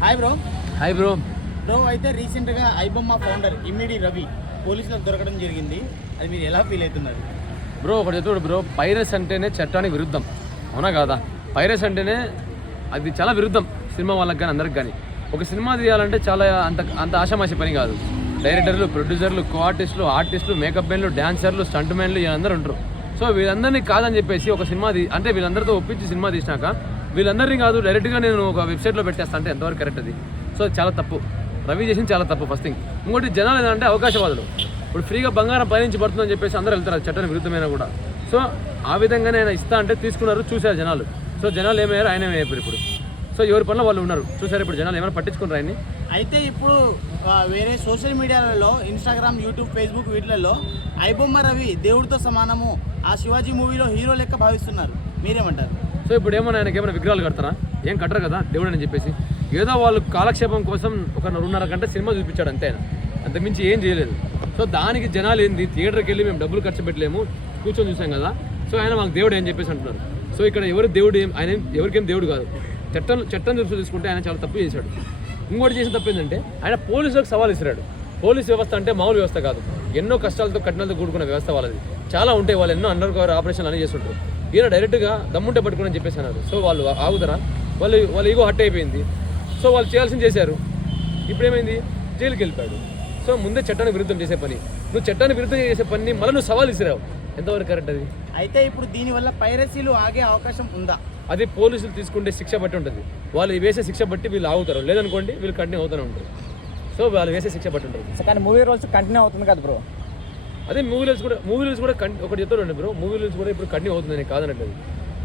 Hi bro. Bro అయితే రీసెంట్గా iBomma founder ఇమ్మిడి Ravi పోలీసులకు దొరకడం జరిగింది. అది మీరు ఎలా ఫీల్ అవుతున్నారు? బ్రో ఒకటి చెప్తాడు బ్రో, పైరస్ అంటేనే చట్టానికి విరుద్ధం, అవునా కాదా? పైరస్ అంటేనే అది చాలా విరుద్ధం సినిమా వాళ్ళకి కానీ అందరికి కానీ. ఒక సినిమా తీయాలంటే చాలా అంత ఆషామాషి పని కాదు. డైరెక్టర్లు, ప్రొడ్యూసర్లు, కో ఆర్టిస్టులు, మేకప్ మెన్లు, డాన్సర్లు, స్టంట్ మెన్లు వీళ్ళందరూ ఉంటారు. సో వీళ్ళందరినీ కాదని చెప్పేసి ఒక సినిమా అంటే వీళ్ళందరితో ఒప్పించి సినిమా తీసినాక వీళ్ళందరినీ కాదు డైరెక్ట్గా నేను ఒక వెబ్సైట్లో పెట్టేస్తా అంటే ఎంతవరకు కరెక్ట్ అది? సో చాలా తప్పు, రవి చేసింది చాలా తప్పు ఫస్ట్ థింగ్. ఇంకోటి జనాలు ఏంటంటే అవకాశవాదులు, ఇప్పుడు ఫ్రీగా బంగారం పైనుంచి పడుతుందని చెప్పేసి అందరూ వెళ్తారు, చట్టానికి విరుద్ధమైన కూడా. సో ఆ విధంగానే ఆయన ఇస్తా అంటే తీసుకున్నారు, చూశారు జనాలు. సో జనాలు ఏమయ్యారు, ఆయన ఏమైపోయారు ఇప్పుడు. సో ఎవరి పనిలో వాళ్ళు ఉన్నారు, చూసారు. ఇప్పుడు జనాలు ఏమైనా పట్టించుకున్నారు ఆయన్ని. అయితే ఇప్పుడు వేరే సోషల్ మీడియాలలో ఇన్స్టాగ్రామ్, యూట్యూబ్, ఫేస్బుక్ వీటిలలో ఐబొమ్మ రవి దేవుడితో సమానము, ఆ శివాజీ మూవీలో హీరో లెక్క భావిస్తున్నారు. మీరేమంటారు? సో ఇప్పుడు ఏమన్నా ఆయనకి ఏమైనా విగ్రహాలు కడతారా? ఏం కట్టరు కదా దేవుడు అని చెప్పేసి. ఏదో వాళ్ళు కాలక్షేపం కోసం ఒక 2.5 గంట సినిమా చూపించాడు అంతే, ఆయన అంతకుమించి ఏం చేయలేదు. సో దానికి జనాలు ఏంది, థియేటర్కి వెళ్ళి మేము డబ్బులు ఖర్చు పెట్టలేము, కూర్చొని చూసాం కదా, సో ఆయన మాకు దేవుడు అని చెప్పేసి అంటున్నారు. సో ఇక్కడ ఎవరు దేవుడు, ఆయన ఎవరికేం దేవుడు కాదు. చట్టం దృష్టి తీసుకుంటే ఆయన చాలా తప్పు చేశాడు. ఇంకోటి చేసిన తప్పు ఏంటంటే ఆయన పోలీసులకు సవాల్ ఇస్తున్నాడు. పోలీస్ వ్యవస్థ అంటే మామూలు వ్యవస్థ కాదు, ఎన్నో కష్టాలతో కఠినాలతో కూడుకున్న వ్యవస్థ వాళ్ళది. చాలా ఉంటాయి, వాళ్ళు ఎన్నో అండర్ కవర్ ఆపరేషన్లు అన్నీ చేస్తుంటారు. ఈయన డైరెక్ట్గా దమ్ముంటే పట్టుకుని చెప్పేసి అన్నారు. సో వాళ్ళు ఆగుతారా? వాళ్ళు ఈగో హట్ అయిపోయింది. సో వాళ్ళు చేయాల్సింది చేశారు. ఇప్పుడు ఏమైంది, జైలుకి వెళ్ళిపోయాడు. సో ముందే చట్టానికి విరుద్ధం చేసే పని, నువ్వు చట్టానికి విరుద్ధం చేసే పని మళ్ళీ నువ్వు సవాల్ ఇసిరావు, ఎంతవరకు కరెక్ట్ అది? అయితే ఇప్పుడు దీనివల్ల పైరసీలు ఆగే అవకాశం ఉందా? అది పోలీసులు తీసుకుంటే శిక్ష బట్టి ఉంటుంది. వాళ్ళు వేసే శిక్ష బట్టి వీళ్ళు ఆగుతారు, లేదనుకోండి వీళ్ళు కంటిన్యూ అవుతూనే ఉంటారు. సో వాళ్ళు వేసే శిక్ష బట్టి ఉంటుంది. కానీ మూవీ రూల్స్ కంటిన్యూ అవుతుంది కదా బ్రో. అదే మూవీ రూల్స్ కూడా ఒకటి చెప్తారండి బ్రో, మూవీ రూల్స్ కూడా ఇప్పుడు కంటిన్యూ అవుతుంది కాదనట్లేదు.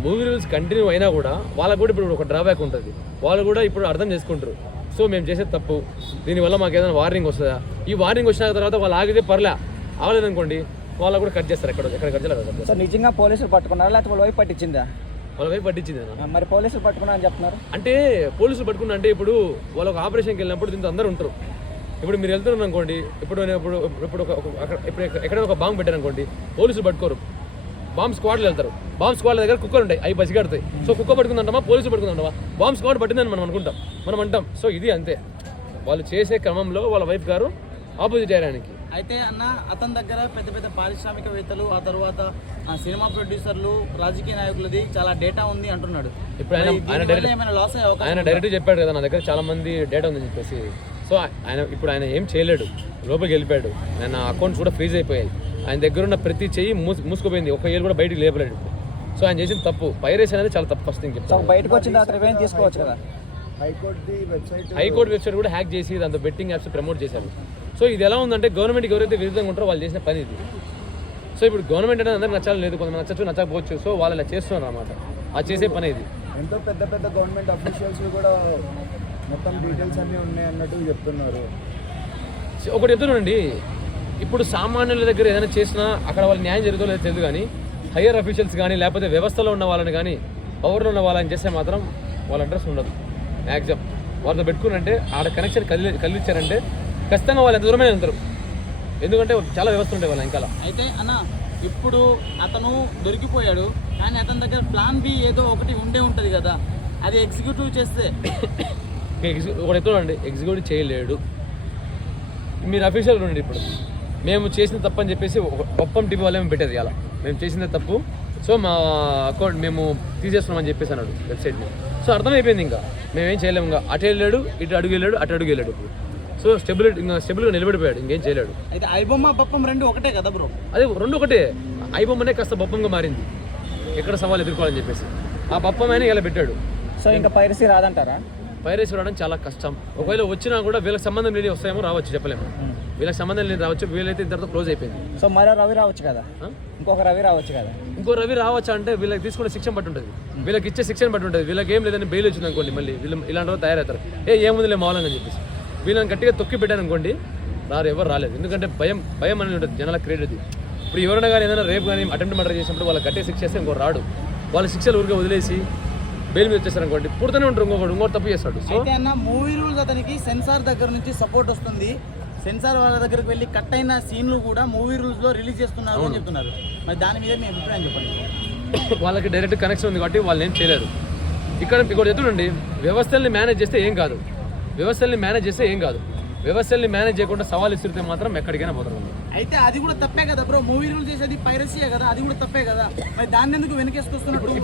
మూవీ రూల్స్ కంటిన్యూ అయినా కూడా వాళ్ళకు కూడా ఇప్పుడు ఒక డ్రాబ్యాక్ ఉంటుంది. వాళ్ళు కూడా ఇప్పుడు అర్థం చేసుకుంటారు, సో మేము చేసేది తప్పు, దీనివల్ల మాకు ఏదైనా వార్నింగ్ వస్తుందా? ఈ వార్నింగ్ వచ్చిన తర్వాత వాళ్ళు ఆగితే పర్లే, ఆగలేదనుకోండి వాళ్ళు కూడా కట్ చేస్తారు, ఎక్కడ కట్ చేయాలి. సో నిజంగా పోలీసులు పట్టుకున్నారా లేకపోతే వాళ్ళ వైపు పట్టించిందా? వాళ్ళ వైపు పట్టించింది. మరి పోలీసులు పట్టుకున్నా అని చెప్తున్నారు. అంటే పోలీసులు పట్టుకున్నా అంటే ఇప్పుడు వాళ్ళు ఒక ఆపరేషన్కి వెళ్ళినప్పుడు దీంతో అందరూ ఉంటారు. ఇప్పుడు మీరు వెళ్తున్నారు అనుకోండి, ఇప్పుడు ఎక్కడైనా ఒక బాంబు పెట్టారు అనుకోండి, పోలీసులు పట్టుకోరు, బాంబ్ స్క్వాడ్లు వెళ్తారు. బాంబ్ స్క్వాడ్ల దగ్గర కుక్కలు ఉంటాయి, అవి పసిగడతాయి. సో కుక్క పట్టుకుందంటామా, పోలీసులు పట్టుకుందంటామా? బాంబ్ స్క్వాడ్ పట్టిందని మనం అంటాం. సో ఇది అంతే, వాళ్ళు చేసే క్రమంలో వాళ్ళ వైఫ్ గారు ఆపోజిట్ అయ్యారానికి. అయితే అన్న, అతని దగ్గర పెద్ద పెద్ద పారిశ్రామికవేత్తలు, ఆ తర్వాత సినిమా ప్రొడ్యూసర్లు, రాజకీయ నాయకులది చాలా డేటా ఉంది అంటున్నాడు. ఇప్పుడు ఆయన డైరెక్ట్ చెప్పాడు కదా, నా దగ్గర చాలా మంది డేటా ఉందని చెప్పేసి. సో ఆయన ఏం చేయలేడు, లోపలికి వెళ్ళిపోయాడు. ఆయన అకౌంట్స్ కూడా ఫ్రీజ్ అయిపోయాయి. ఆయన దగ్గర ఉన్న ప్రతి చెయ్యి మూసుకుపోయింది, ఒక ఏళ్ళు కూడా బయటికి లేపలేడు. సో ఆయన చేసిన తప్పు, పైరసీ అనేది చాలా తప్పు. ఫస్ట్ థింగ్ చెప్తాను, బయటకు వచ్చిన తర్వాత రివెంజ్ తీసుకోవచ్చు కదా. హైకోర్టు వెబ్సైట్ కూడా హ్యాక్ చేసి దాంతో బెట్టింగ్ యాప్స్ ప్రమోట్ చేశారు. సో ఇది ఎలా ఉందంటే గవర్నమెంట్కి ఎవరైతే విరుద్ధంగా ఉంటారో వాళ్ళు చేసిన పని ఇది. సో ఇప్పుడు గవర్నమెంట్ అనేది అందరికి నచ్చాలి లేదు, కొంతమంది నచ్చచ్చు నచ్చకపోవచ్చు. సో వాళ్ళు ఇలా చేస్తున్నారు అన్నమాట, ఆ చేసే పని ఇది. ఎంతో పెద్ద గవర్నమెంట్ అఫీషియల్స్ కూడా మొత్తం డీటెయిల్స్ అన్నీ ఉన్నాయి అన్నట్టు చెప్తున్నారు. ఒకటి చెప్తున్నానండి, ఇప్పుడు సామాన్యుల దగ్గర ఏదైనా చేసినా అక్కడ వాళ్ళు న్యాయం జరుగుతుందో లేదో తెలియదు, కానీ హయ్యర్ అఫీషియల్స్ కానీ లేకపోతే వ్యవస్థలో ఉన్న వాళ్ళని కానీ పవర్లో ఉన్న వాళ్ళని చేస్తే మాత్రం వాళ్ళ అడ్రస్ ఉండదు. మ్యాక్సిమం వాళ్ళతో పెట్టుకున్నంటే ఆడ కనెక్షన్ కలిగించారంటే ఖచ్చితంగా వాళ్ళు ఎంత దూరమే వెళ్తారు, ఎందుకంటే చాలా వ్యవస్థ ఉంటాయి వాళ్ళ ఇంకా. అయితే అన్న, ఇప్పుడు అతను దొరికిపోయాడు, కానీ అతని దగ్గర ప్లాన్ బి ఏదో ఒకటి ఉంటుంది కదా, అది ఎగ్జిక్యూటివ్ చేస్తే ఒకటి ఎత్తునండి, ఎగ్జిక్యూటివ్ చేయలేడు. మీరు అఫీషియల్ ఉండండి. ఇప్పుడు మేము చేసిన తప్పు అని చెప్పేసి ఒప్పం టీవీ వాళ్ళే మేము పెట్టేది, అలా మేము చేసిన తప్పు, సో మా అకౌంట్ మేము తీసేస్తున్నామని చెప్పేసి అన్నాడు వెబ్సైట్ని. సో అర్థమైపోయింది, ఇంకా మేమేం చేయలేము. ఇంకా అటు వెళ్ళాడు, ఇటు అడుగు వెళ్ళాడు, అటు అడుగు వెళ్ళాడు. ఇప్పుడు సో స్టెబుల్గా నిలబడిపోయాడు, ఇంకేం చేయలేడు. అయితే ఐబొమ్మ బొప్పం రెండు ఒకటే కదా బ్రో? అదే రెండు ఒకటే. ఐబొమ్మనే కాస్త బొప్పంగా మారింది, ఎక్కడ సవాల్ ఎదుర్కోవాలని చెప్పేసి ఆ బొప్పమైనా ఇలా పెట్టాడు. సో ఇంకా పైరసీ రాదంటారా? పైరసీ రావడం చాలా కష్టం. ఒకవేళ వచ్చినా కూడా వీళ్ళకి సంబంధం లేని వస్తాయేమో, రావచ్చు, చెప్పలేము. వీళ్ళకి సంబంధం లేని రావచ్చు, వీళ్ళైతే ఇంతతో క్లోజ్ అయిపోయింది. సో మరో రవి రావచ్చు కదా, ఇంకొక రవి రావచ్చు కదా. ఇంకో రవి రావచ్చు అంటే వీళ్ళకి తీసుకునే శిక్షణ బట్టి ఉంటుంది, వీళ్ళకి ఇచ్చే శిక్షణ బట్టి ఉంటుంది. వీళ్ళకి ఏం లేదని బెయిల్ వచ్చింది అనుకోండి, మళ్ళీ వీళ్ళు ఇలాంటి వాళ్ళు తయారవుతారు, ఏముందిలే మావాలని అని చెప్పేసి. వీళ్ళని గట్టిగా తొక్కి పెట్టారు అనుకోండి, ఎవరు రాలేదు. ఎందుకంటే భయం అనేది ఉంటుంది జనాలకు క్రియేట్ అది. ఇప్పుడు ఎవరైనా కానీ ఏదైనా రేపు కానీ అటెంప్ట్ మర్డర్ చేసినప్పుడు వాళ్ళకి గట్టిగా శిక్ష చేస్తే ఇంకో రాడు. వాళ్ళ శిక్షలు ఊరికే వదిలేసి బెయిల్ మీద వచ్చేసారు అనుకోండి, పుడుతూనే ఉంటారు, ఇంకోటి తప్పు చేస్తాడు. సో అయితే అన్న, మూవీ రూల్స్ అతనికి సెన్సార్ దగ్గర నుంచి సపోర్ట్ వస్తుంది. సెన్సార్ వాళ్ళ దగ్గరికి వెళ్ళి కట్ అయిన సీన్లు కూడా మూవీ రూల్స్లో రిలీజ్ చేస్తున్నారు అని చెప్తున్నారు. మరి దాని మీద మీ అభిప్రాయం చెప్పండి. వాళ్ళకి డైరెక్ట్ కనెక్షన్ ఉంది కాబట్టి వాళ్ళు ఏం చేయలేరు. ఇక్కడ ఇంకోటి చెప్తుండండి, వ్యవస్థల్ని మేనేజ్ చేస్తే ఏం కాదు. వ్యవస్థల్ని మేనేజ్ చేస్తే ఏం కాదు. వ్యవస్థల్ని మేనేజ్ చేయకుండా సవాల్ ఇస్తుంటే మాత్రం ఎక్కడికైనా పోతారు. అయితే అది కూడా తప్పే కదా బ్రో, మూవీ రూల్ చేసేది పైరసీయే కదా, అది కూడా తప్పే కదా, మరి దాన్ని ఎందుకు వెనకేసుకొస్తున్నట్టు?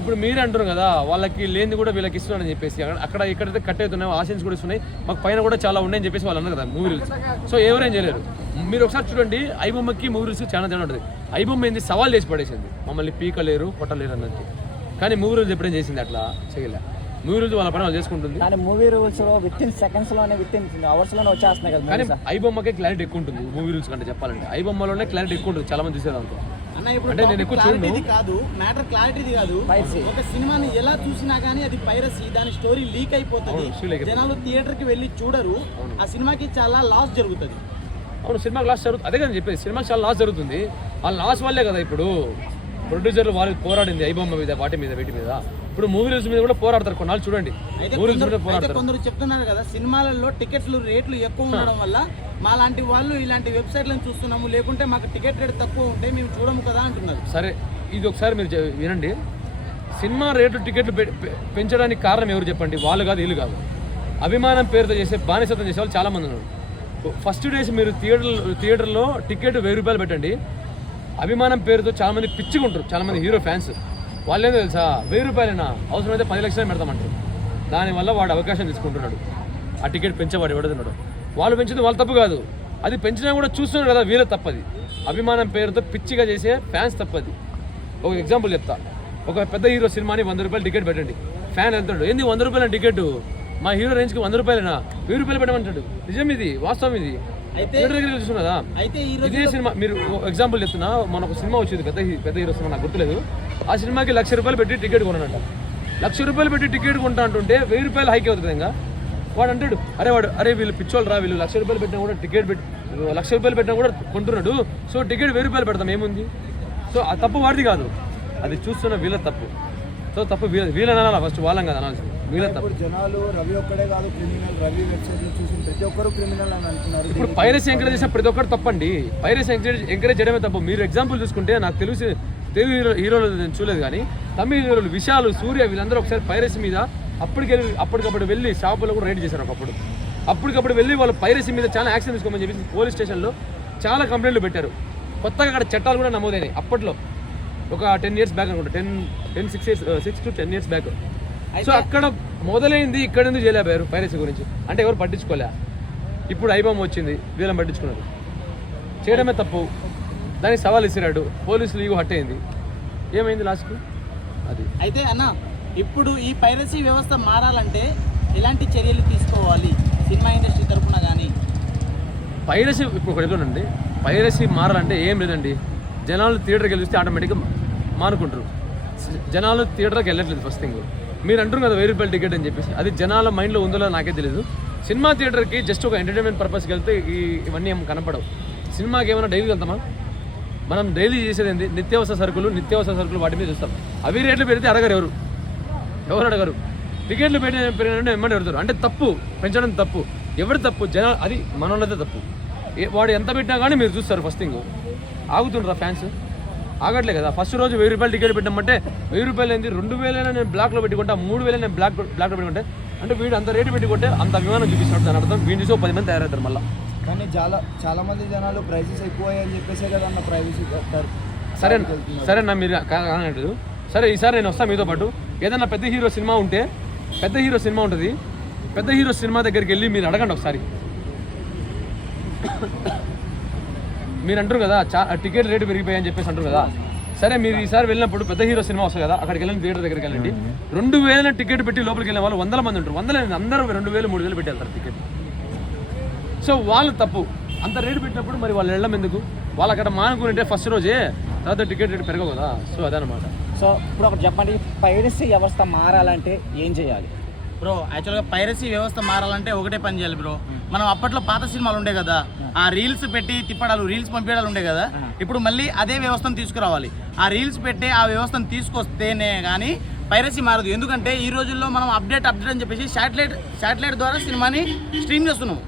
ఇప్పుడు మీరు అంటారు కదా వాళ్ళకి లేనిది కూడా వీళ్ళకి ఇస్తున్నారని చెప్పేసి, అక్కడ ఇక్కడైతే కట్ అవుతున్నాయి, ఆశన్స్ కూడా ఇస్తున్నాయి, మాకు పైన కూడా చాలా ఉన్నాయని చెప్పేసి వాళ్ళు అన్నారు కదా మూవీ రూల్స్. సో ఎవరేం చేయలేరు. మీరు ఒకసారి చూడండి, ఐబొమ్మకి మూవీ రూల్స్ చాలా తేడా ఉంటుంది. ఐబొమ్మ ఏంది సవాల్ చేసి పడేసింది, మమ్మల్ని పీకలేరు కొట్టలేరు అన్నట్టు. కానీ మూవీ రూల్స్ ఎప్పుడేం చేసింది అట్లా చేయలే. మూవీ రూల్స్ వాళ్ళ పని వాళ్ళు చేసుకుంటుంది. కానీ movie rules with in seconds లోనే విత్ ఇన్ అవర్స్ లోనే వచ్చేస్తున్నాయి కదా. కానీ ఐబొమ్మకే క్లారిటీ ఎక్కువ ఉంటుంది మూవీ రూల్స్ కంటే చెప్పాలంటే. ఐబొమ్మలోనే క్లారిటీ ఎక్కువ ఉంటుంది, చాలా మంది చూసేదాంతో. అన్న ఇప్పుడు నేను ఎక్కువ క్లారిటీ కాదు, మ్యాటర్ క్లారిటీది కాదు. ఒక సినిమాని ఎలా చూసినా కానీ అది పైరసీ, దాని స్టోరీ లీక్ అయిపోతుంది, జనాలు థియేటర్ కి వెళ్ళి చూడరు, ఆ సినిమాకి చాలా లాస్ జరుగుతుంది. అవును, సినిమాకి లాస్ జరుగుతుంది. అదే కదా చెప్పేది, సినిమాకి చాలా లాస్ జరుగుతుంది. ఆ లాస్ వల్లే కదా ఇప్పుడు ప్రొడ్యూసర్లు వాళ్ళకి పోరాడింది ఐబొమ్మ మీద, వాటి మీద, వీటి మీద. ఇప్పుడు మూవీ రూల్స్ మీద కూడా పోరాడతారు కొన్నాళ్ళు చూడండి. కొందరు చెప్తున్నారు కదా సినిమాలలో టికెట్లు రేట్లు ఎక్కువ ఉండడం వల్ల మా లాంటి వాళ్ళు ఇలాంటి వెబ్సైట్లను చూస్తున్నాము, లేకుంటే మాకు టికెట్ రేట్ తక్కువ ఉంటే మేము చూడము కదా అంటున్నారు. సరే, ఇది ఒకసారి మీరు వినండి. సినిమా రేట్లు టికెట్లు పెంచడానికి కారణం ఎవరు చెప్పండి? వాళ్ళు కాదు, వీళ్ళు కాదు. అభిమానం పేరుతో చేసే బానిసత్వం చేసే వాళ్ళు చాలామంది ఉన్నారు. ఫస్ట్ డేస్ మీరు థియేటర్లో టికెట్ 1000 రూపాయలు పెట్టండి. అభిమానం పేరుతో చాలామంది పిచ్చిగుంటారు, చాలామంది హీరో ఫ్యాన్స్. వాళ్ళేం తెలుసా, 1000 రూపాయలైనా అవసరమైతే 10 లక్షలు పెడతామంటారు. దానివల్ల వాడు అవకాశం తీసుకుంటున్నాడు, ఆ టికెట్ పెంచేవాడు ఎవడుతున్నాడు. వాళ్ళు పెంచింది వాళ్ళ తప్పు కాదు, అది పెంచినా కూడా చూస్తున్నారు కదా వీళ్ళ తప్పది. అభిమానం పేరుతో పిచ్చిగా చేసే ఫ్యాన్స్ తప్పది. ఒక ఎగ్జాంపుల్ చెప్తా. ఒక పెద్ద హీరో సినిమాని 100 రూపాయలు టికెట్ పెట్టండి, ఫ్యాన్ వెళ్తాడు, ఏంది 100 రూపాయల టికెట్, మా హీరో రేంజ్కి 100 రూపాయలైనా 1000 రూపాయలు పెట్టమంటాడు. నిజం, ఇది వాస్తవం. ఇది చూస్తున్నదా? ఇదే సినిమా మీరు ఎగ్జాంపుల్ చెప్తున్నా, మనకు సినిమా వచ్చింది పెద్ద హీరో సినిమా, నాకు గుర్తులేదు. ఆ సినిమాకి 1,00,000 రూపాయలు పెట్టి టికెట్ కొన్నాడంట. 1,00,000 రూపాయలు పెట్టి టికెట్ కొంటా అంటుంటే 1000 రూపాయలు హైక్ అవుతుంది. ఇంకా వాడు అంటాడు, అరే వీళ్ళు పిచ్చోళ్ళు రా, వీళ్ళు 1,00,000 రూపాయలు పెట్టినా కూడా టికెట్ 1,00,000 రూపాయలు పెట్టినా కూడా కొంటున్నాడు, సో టికెట్ 1000 రూపాయలు పెడతాం ఏముంది. సో ఆ తప్పు వాడిది కాదు, అది చూస్తున్న వీళ్ళ తప్పు. సో తప్పు వీళ్ళని అనాలి ఫస్ట్, వాళ్ళం కదా అనాల్సింది, వీళ్ళ తప్పు. జనాలు రవి ఒక్కడే కాదు క్రిమినల్, రవి వెబ్సైట్ చూసి ప్రతి ఒక్కరు క్రిమినల్ అని అంటున్నారు. ఇప్పుడు పైరసీ ఎంకరేజ్ చేసిన ప్రతి ఒక్కరు తప్పండి. పైరసీ ఎంకరేజ్ చేయడమే తప్పు. మీరు ఎగ్జాంపుల్ చూసుకుంటే నాకు తెలుగు హీరోలు నేను చూడలేదు, కానీ తమిళ హీరోలు విశాలు, సూర్య, వీళ్ళందరూ ఒకసారి పైరసీ మీద అప్పటికప్పుడు వెళ్ళి షాపులో కూడా రైడ్ చేశారు. అప్పటికప్పుడు వెళ్ళి వాళ్ళు పైరసీ మీద చాలా యాక్షన్ తీసుకోమని చెప్పి పోలీస్ స్టేషన్లో చాలా కంప్లైంట్లు పెట్టారు. కొత్తగా అక్కడ చట్టాలు కూడా నమోదైనాయి అప్పట్లో, ఒక 10 years బ్యాక్ అనుకుంటా, 6 to 10 years బ్యాక్. సో అక్కడ మొదలైంది, ఇక్కడ ఎందుకు చేయలేకపోయారు పైరసీ గురించి అంటే ఎవరు పట్టించుకోలే. ఇప్పుడు ఐబొమ్మ వచ్చింది, వీళ్ళని పట్టించుకున్నారు. చేయడమే తప్పు, దానికి సవాల్ ఇసిరాడు, పోలీసులు ఈగో హట్ అయింది, ఏమైంది లాస్ట్కు అది. అయితే అన్న, ఇప్పుడు ఈ పైరసీ వ్యవస్థ మారాలంటే ఎలాంటి చర్యలు తీసుకోవాలి సినిమా ఇండస్ట్రీ తరఫున? కానీ పైరసీ ఇప్పుడు ఒకటి ఎట్లుందండి, పైరసీ మారాలంటే ఏం లేదండి, జనాలు థియేటర్కి వెళ్ళి చూస్తే ఆటోమేటిక్గా మానుకుంటారు. జనాలు థియేటర్కి వెళ్ళట్లేదు. ఫస్ట్ థింగ్ మీరు అంటారు కదా 1000 రూపాయల టికెట్ అని చెప్పేసి, అది జనాల మైండ్లో ఉందో నాకే తెలియదు. సినిమా థియేటర్కి జస్ట్ ఒక ఎంటర్టైన్మెంట్ పర్పస్కి వెళ్తే ఇవన్నీ ఏం కనపడవు. సినిమాకి ఏమైనా డైలీ వెళ్తామా? మనం డైలీ చేసేది ఏంటి? నిత్యావసర సరుకులు వాటి మీద చూస్తాం. అవి రేట్లు పెడితే అడగరు, ఎవరు అడగరు. టికెట్లు పెరిగిన ఎమ్మంటే పెడతారు. అంటే తప్పు, పెంచడం తప్పు. ఎవరి తప్పు? జనాలు, అది మనోళ్ళదే తప్పు. వాడు ఎంత పెట్టినా కానీ మీరు చూస్తారు. ఫస్ట్ థింగ్ ఆగుతుండ్రా ఫ్యాన్స్? ఆగట్లే కదా. ఫస్ట్ రోజు 1000 రూపాయలు టికెట్ పెట్టామంటే 1000 రూపాయలు ఏంది, 2000 నేను బ్లాక్లో పెట్టుకుంటా, 3000 నేను బ్లాక్లో పెట్టుకుంటే, అంటే వీడు అంత రేటు పెట్టుకుంటే అంత అభిమానం చూపిస్తున్నాడు. దాని అర్థం వీడిని చూసి 10 మంది తయారవుతారు మళ్ళీ. కానీ చాలా మంది జనాలు ప్రైసెస్ ఎక్కువ అని చెప్పేసే కదా అన్న ప్రైవసీ సరేనా మీరు కానట్లేదు. సరే, ఈసారి నేను వస్తాను మీతో పాటు. ఏదన్నా పెద్ద హీరో సినిమా ఉంటుంది, పెద్ద హీరో సినిమా దగ్గరికి వెళ్ళి మీరు అడగండి ఒకసారి. మీరు అంటారు కదా టికెట్ రేటు పెరిగిపోయాయని చెప్పేసి అంటారు కదా. సరే, మీరు ఈసారి వెళ్ళినప్పుడు పెద్ద హీరో సినిమా వస్తుంది కదా, అక్కడికి వెళ్ళండి, థియేటర్ దగ్గరికి వెళ్ళండి. 2000 టికెట్ పెట్టి లోపలికి వెళ్ళే వాళ్ళు 100 మంది ఉంటారు. అందరూ 2000, 3000 పెట్టి వెళ్తారు టికెట్. సో వాళ్ళు తప్పు. అంత రేటు పెట్టినప్పుడు మరి వాళ్ళు వెళ్ళడం ఎందుకు? వాళ్ళు అక్కడ మానుకుంటే ఫస్ట్ రోజే, తర్వాత టికెట్ రేటు పెరగవు కదా. సో అదనమాట. సో ఇప్పుడు ఒకటి చెప్పండి, పైరసీ వ్యవస్థ మారాలంటే ఏం చేయాలి బ్రో? యాక్చువల్గా పైరసీ వ్యవస్థ మారాలంటే ఒకటే పని చేయాలి బ్రో. మనం అప్పట్లో పాత సినిమాలు ఉండే కదా, ఆ రీల్స్ పెట్టి తిప్పడాలు, రీల్స్ పంపించడాలు ఉండే కదా. ఇప్పుడు మళ్ళీ అదే వ్యవస్థను తీసుకురావాలి. ఆ రీల్స్ పెట్టి ఆ వ్యవస్థను తీసుకొస్తేనే కానీ పైరసీ మారదు. ఎందుకంటే ఈ రోజుల్లో మనం అప్డేట్ అని చెప్పేసి శాటిలైట్ ద్వారా సినిమాని స్ట్రీమ్ చేస్తున్నాము,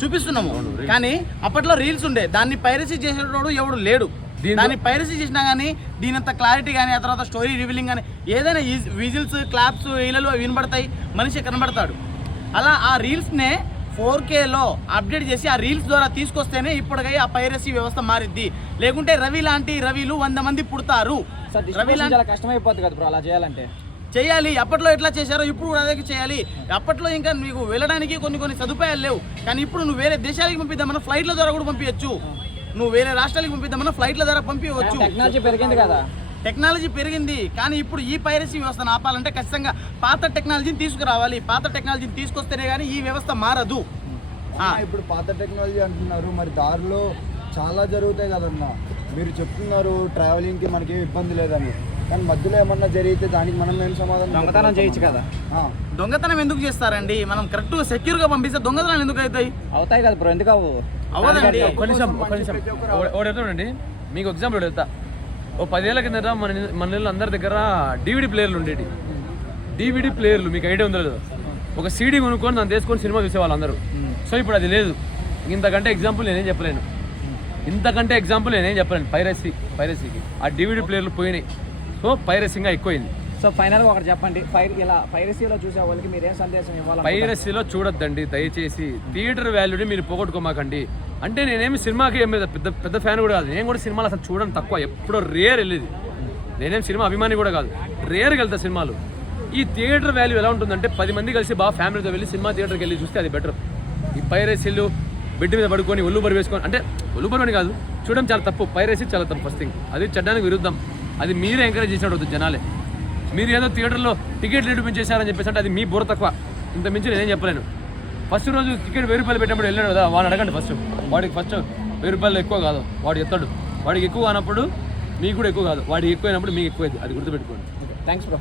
చూపిస్తున్నాము. కానీ అప్పట్లో రీల్స్ ఉండే, దాన్ని పైరసీ చేసేటోడు ఎవడు లేడు. దాన్ని పైరసీ చేసినా కానీ దీనంత క్లారిటీ కానీ, ఆ తర్వాత స్టోరీ రివీలింగ్ కానీ, ఏదైనా విజిల్స్, క్లాప్స్, ఈలలు అవి వినబడతాయి, మనిషి కనబడతాడు. అలా ఆ రీల్స్నే 4Kలో అప్డేట్ చేసి ఆ రీల్స్ ద్వారా తీసుకొస్తేనే ఇప్పటికై ఆ పైరసీ వ్యవస్థ మారిద్ది. లేకుంటే రవి లాంటి రవిలు 100 మంది పుడతారు. సార్ రవి distribution చాలా కష్టమైపోతుంది కదా బ్రో అలా చేయాలంటే. చేయాలి. అప్పట్లో ఎట్లా చేశారో ఇప్పుడు కూడా అదే చేయాలి. అప్పట్లో ఇంకా నీకు వెళ్ళడానికి కొన్ని సదుపాయాలు లేవు, కానీ ఇప్పుడు నువ్వు వేరే దేశాలకు పంపిద్దామన్నా ఫ్లైట్ల ద్వారా కూడా పంపించచ్చు. నువ్వు వేరే రాష్ట్రాలకు పంపిద్దామన్నా ఫ్లైట్ల ద్వారా పంపించవచ్చు. టెక్నాలజీ పెరిగింది కదా. టెక్నాలజీ పెరిగింది, కానీ ఇప్పుడు ఈ పైరసీ వ్యవస్థను ఆపాలంటే ఖచ్చితంగా పాత టెక్నాలజీని తీసుకురావాలి. పాత టెక్నాలజీని తీసుకొస్తేనే కానీ ఈ వ్యవస్థ మారదు. ఇప్పుడు పాత టెక్నాలజీ అంటున్నారు, మరి దారిలో చాలా జరుగుతాయి కదన్నా. మీరు చెప్తున్నారు ట్రావెలింగ్కి మనకి ఇబ్బంది లేదని, కానీ మధ్యలో ఏమన్నా జరిగితే దానికి మనం ఏం సమాధానం? దొంగతనం చేయొచ్చు కదా. దొంగతనం ఎందుకు చేస్తారండి? మనం కరెక్ట్గా సెక్యూర్గా పంపిస్తే దొంగతనాలు ఎందుకు అవుతాయి? అవుతాయి కదా బ్రో, ఎందుకు అవ్వు? అవ్వదండి. ఒక్క నిమిషం ఒకటి చెప్తానండి, మీకు ఎగ్జాంపుల్ చెప్తా. ఓ 10 ఏళ్ళ కిందట మన నెలలో అందరి దగ్గర DVD ప్లేయర్లు ఉండేవి. DVD ప్లేయర్లు మీకు ఐడియా ఉందో లేదో, ఒక CD కొనుక్కొని దాన్ని తీసుకొని సినిమా చూసేవాళ్ళు అందరూ. సో ఇప్పుడు అది లేదు. ఇంతకంటే ఎగ్జాంపుల్ నేనేం చెప్పలేను. పైరసీకి ఆ DVD ప్లేయర్లు పోయినాయి. సో పైరసీగా ఎక్కువైంది. సో ఫైనల్గా ఒకటి చెప్పండి, ఇలా పైరసీలో చూసే వాళ్ళకి మీరు ఏం సందేశం ఇవ్వాలి? పైరసీలో చూడొద్దండి దయచేసి. థియేటర్ వాల్యూని మీరు పోగొట్టుకోమాకండి. అంటే నేనేమి సినిమాకి పెద్ద ఫ్యాన్ కూడా కాదు. నేను కూడా సినిమాలు అసలు చూడడం తక్కువ, ఎప్పుడో రేర్ వెళ్ళేది. నేనేం సినిమా అభిమాని కూడా కాదు, రేర్కి వెళ్తా సినిమాలు. ఈ థియేటర్ వాల్యూ ఎలా ఉంటుందంటే 10 మంది కలిసి బాగా ఫ్యామిలీతో వెళ్ళి సినిమా థియేటర్కి వెళ్ళి చూస్తే అది బెటర్. ఈ పైరసీలు బెడ్ మీద పడుకొని ఒళ్ళు బరి వేసుకొని, అంటే ఒళ్ళు బరి కాదు, చూడడం చాలా తప్పు. పైరసీ చాలా తప్పు ఫస్ట్ థింగ్. అది చట్టానికి విరుద్ధం. అది మీరే ఎంకరేజ్ చేసినట్టు జనాలే. మీరు ఏదో థియేటర్లో టికెట్ రేటు పెంచేశారని చెప్పేసి అంటే అది మీ బుర్ర తక్కువ. ఇంత మించి నేనేం చెప్పలేను. ఫస్ట్ రోజు టికెట్ 1000 రూపాయలు పెట్టినప్పుడు వెళ్ళాడు కదా, వాడిని అడగండి ఫస్ట్. వాడికి ఫస్ట్ 1000 రూపాయలు ఎక్కువ కాదు, వాడు ఎత్తాడు. వాడికి ఎక్కువ అన్నప్పుడు మీకు కూడా ఎక్కువ కాదు, వాడికి ఎక్కువ అయినప్పుడు మీకు ఎక్కువ. అది గుర్తుపెట్టుకోండి. Thanks bro.